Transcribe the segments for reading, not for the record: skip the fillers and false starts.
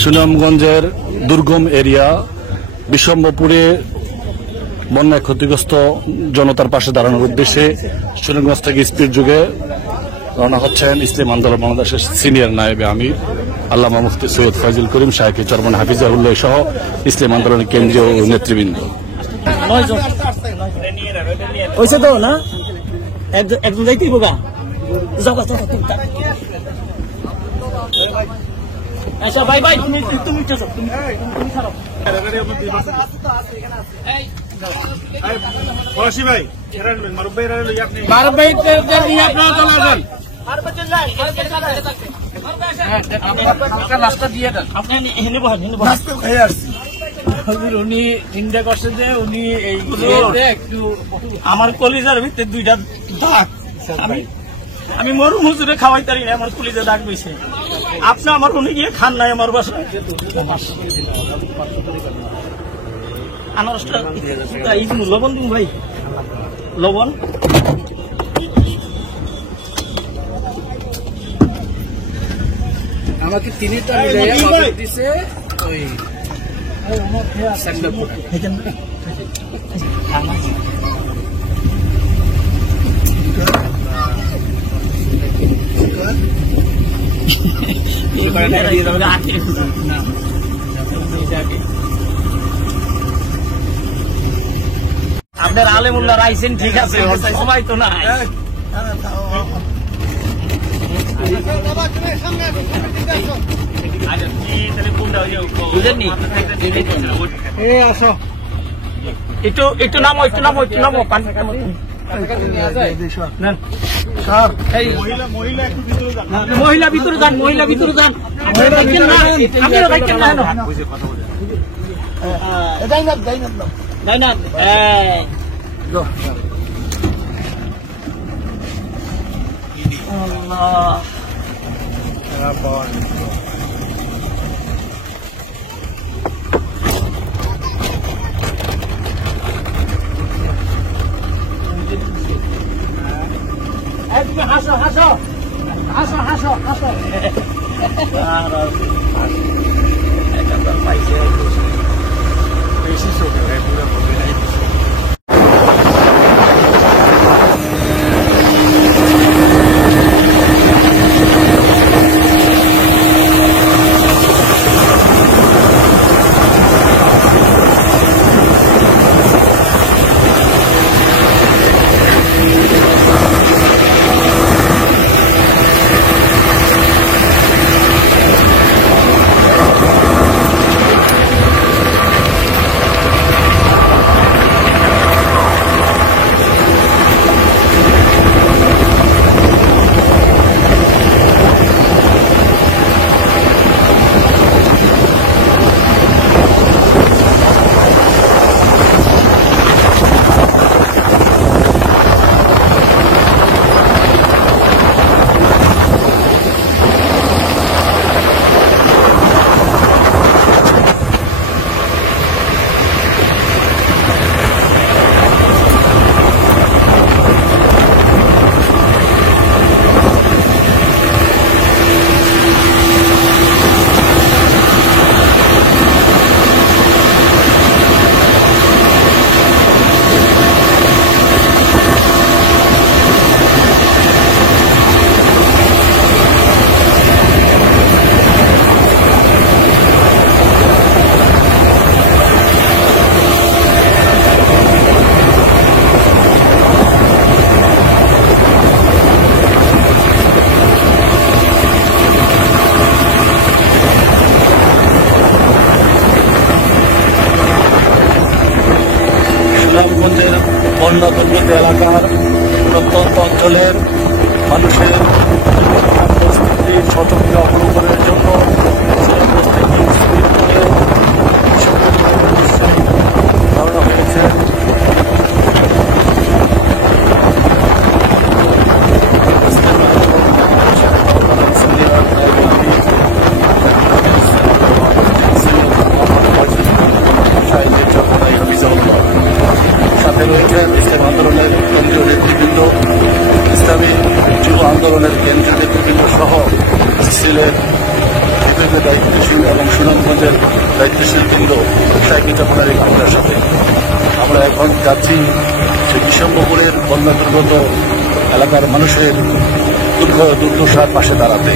সুনামগঞ্জের দুর্গম এরিয়া বিশ্বম্ভরপুরে বন্যায় ক্ষতিগ্রস্ত জনতার পাশে দাঁড়ানোর উদ্দেশ্যে সুনামগঞ্জ থেকে স্পিড যুগে রওনা হচ্ছেন ইসলাম আন্দোলন বাংলাদেশের সিনিয়র নায়েবে আমির আল্লামা মুফতি সৈয়দ ফয়জুল করিম শাইখে চরমন হাফিজাহুল্লাহ সহ ইসলাম আন্দোলনের কেন্দ্রীয় নেতৃবৃন্দ। একজন যাইতেই বোকা আচ্ছা ভাই ভাই তুমি ছাড়ো ভাই মারুফ ভাই নিয়ে আপনারা চলে আসেন রাস্তা দিয়ে দেন আপনি উনি চিন্তা করছে যে উনি এইগুলো একটু আমার কলিজার ভিতরে দুইটা দাগ আমি মরুম হুজুরে খাওয়াই তারি না আমার কলিজা দাগ বেছে আপনি আমার উনি গিয়ে খান নাই আমার বাসায় আনারসটা লবণ দিন ভাই লবণ আমাকে তিনটা দিছে ওই আপনার আলেমুল্লাহ রাইছেন ঠিক আছে সবাই তো না একটু নামো মহিলা ভিতরে যান হাসো বেশি চোখ সুনামগঞ্জের বন্যা দুর্গত এলাকার প্রত্যন্ত অঞ্চলের মানুষের পরিস্থিতি সচক্ষে অবলোকনের জন্য সুনামগঞ্জ থেকে স্পিড করে রওনা হয়েছে। সাথে রয়েছেন ইসলাম আন্দোলনের কেন্দ্রীয় নেতৃবৃন্দ। দায়িত্বশীল বৃন্দ একই যাপনের এই ঘটনার সাথে আমরা এখন যাচ্ছি সেই বিশম্বপুরের বন্যা দুর্গত এলাকার মানুষের দুর্দশার পাশে দাঁড়াতে।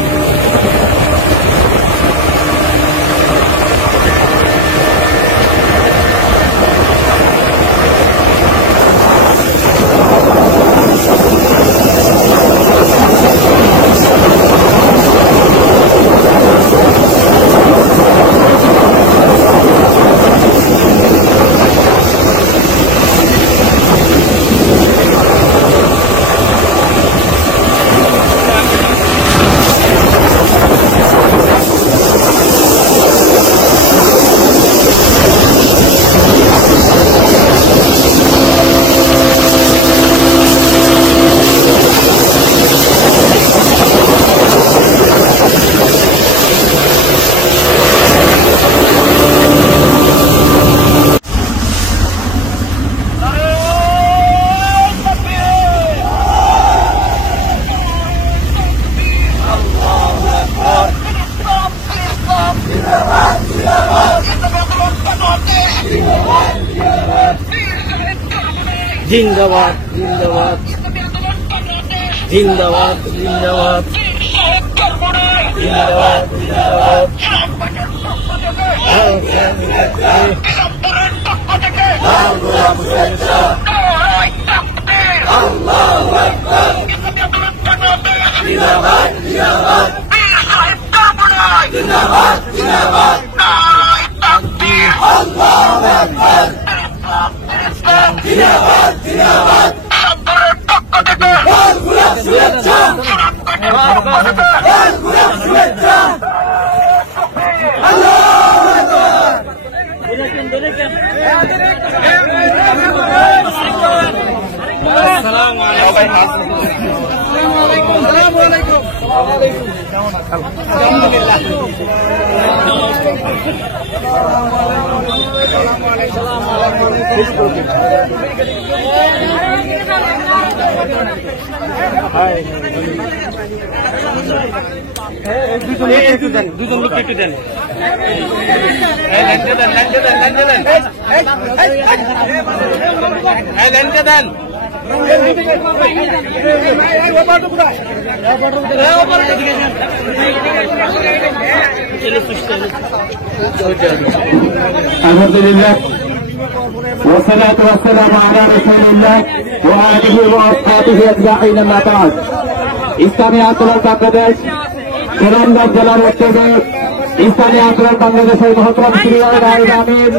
জিন্দাবাদ জিন্দাবাদ জিন্দাবাদ জিন্দাবাদ জিন্দাবাদ দুজন লোক একটু দেন দেন আলহামদুলিল্লাহ والصلاة والسلام على رسول الله وآله وأصحابه أجمعين أما بعد ইসলামী আন্দোলন বাংলাদেশ সুনামগঞ্জ জেলার উদ্যোগে ইসলামী আন্দোলন বাংলাদেশের মহতরম আমির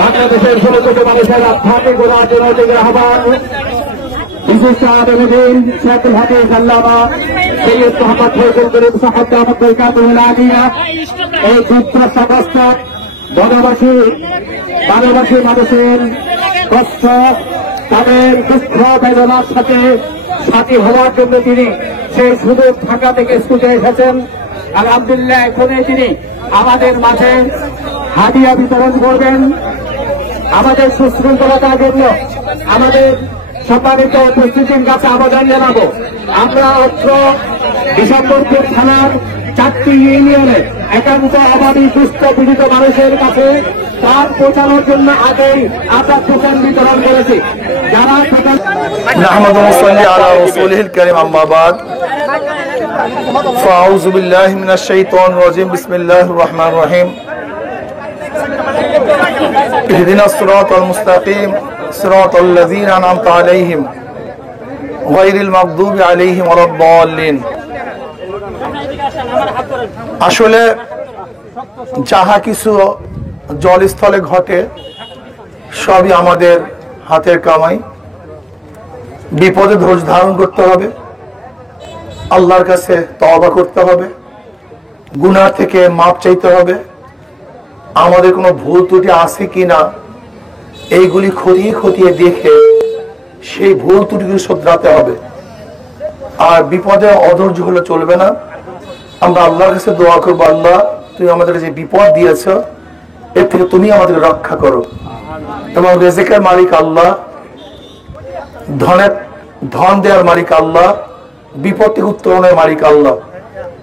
বাংলাদেশের 16 কোটি মানুষের আধ্যাত্মিক ও রাজনৈতিক আহ্বান বিশিষ্ট আলমদিন শেখুল হাদিস আল্লামা সৈয়দ মোহাম্মদ ফয়জুল করিম সাহেব দামাত বরকাতুহুল আলিয়া এই দুর্দশাগ্রস্ত বনবাসী মানুষের কষ্ট তাদের দুঃখ বেদনার সাথে সাথী হওয়ার জন্য তিনি সেই সুদূর ঢাকা থেকে ছুটে এসেছেন। আলহামদুলিল্লাহ এখনই তিনি আমাদের মাঝে হাদিয়া বিতরণ করবেন। আমাদের সুশৃঙ্খলতার জন্য আমাদের সম্মানিত উপস্থিতির কাছে আবেদন জানাবো, আমরা অত্র বিশম্বরপুর থানার 4টি ইউনিয়নে একান্ত অবাধী সুস্থ পীড়িত মানুষের কাছে ত্রাণ পৌঁছানোর জন্য আগেই আমরা কুপন বিতরণ করেছি। যারা نحمده ونصلي على رسوله الكريم أما بعد فأعوذ بالله من الشيطان الرجيم بسم الله الرحمن الرحيم اهدنا الصراط المستقيم صراط الذين أنعمت عليهم غير المغضوب عليهم ولا الضالين আসলে যাহা কিছু জলস্থলে ঘটে সবই আমাদের হাতের কামাই। বিপদে ধৈর্য ধারণ করতে হবে, আল্লাহর কাছে তওবা করতে হবে, গুনাহ থেকে মাপ চাইতে হবে, আমাদের কোনো ভুল ত্রুটি আছে কিনা এইগুলি খতিয়ে খতিয়ে দেখে সেই ভুল ত্রুটিগুলি শোধরাতে হবে। আর বিপদে অধৈর্য হলে চলবে না। আমরা আল্লাহর কাছে দোয়া করবো, আল্লাহ তুমি আমাদের যে বিপদ দিয়েছ এর থেকে তুমি আমাদের রক্ষা করো। এবং রিজিকের মালিক আল্লাহ, ধন দেওয়ার মালিক আল্লাহ, বিপদ থেকে উত্তরণের মালিক আল্লাহ।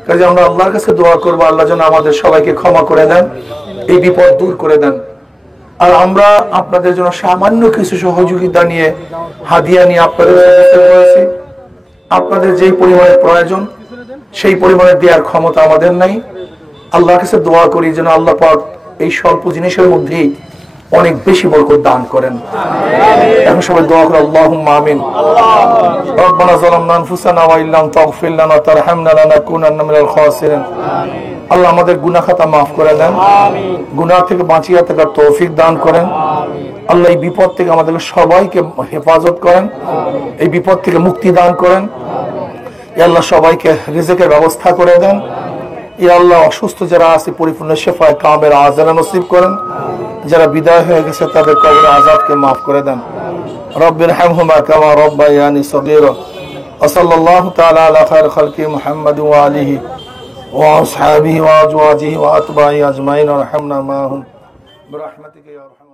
কাজে আমরা আল্লাহর কাছে দোয়া করবো, আল্লাহ যেন আমাদের সবাইকে ক্ষমা করে দেন, এই বিপদ দূর করে দেন। আর আমরা আপনাদের জন্য সামান্য কিছু সহযোগিতা নিয়ে, হাদিয়া নিয়ে আপনাদের উপস্থিত হয়েছি। আপনাদের যেই পরিমাণে প্রয়োজন সেই পরিমাণে দেওয়ার ক্ষমতা আমাদের নাই। আল্লাহর কাছে দোয়া করি যেন আল্লাহ পাক এই স্বল্প জিনিসের মধ্যেই অনেক বেশি বরকত দান করেন। এখন সবাই দোয়া করে আল্লাহুম্মা আমিন। রব্বানা যালামনা আনফুসানা ওয়া ইল্লাম তাগফির লানা ওয়া তারহামনা লানাকুনান্না মিনাল খাসিরিন। আল্লাহ আমাদের গুনাহ খাতা মাফ করে দেন, গুনাহ থেকে বাঁচিয়ে থাকার তৌফিক দান করেন। আল্লাহ এই বিপদ থেকে আমাদের সবাইকে হেফাজত করেন, এই বিপদ থেকে মুক্তি দান করেন। ইয়া আল্লাহ সবাইকে রিজিকের ব্যবস্থা করে দেন। ইয়া আল্লাহ অসুস্থ যারা আছে পরিপূর্ণ শিফায়ে কামেল আজলা নসিব করেন। যারা বিদায় হয়ে গেছে তাদের কবরের আযাবকে মাফ করে দেন। রব্বির হামহুমা কামা রাব্বায়ানি সগীরা। ওয়া সাল্লাল্লাহু তাআলা আলা খায়রি খালকি মুহাম্মাদ ওয়া আলিহি ওয়া আসহাবিহি ওয়া আজওয়াজিহি ওয়া আতবাহি আজমাইন ওয়া রাহমনা মাহুম বিরহমাতিকা ইয়া আরহাম।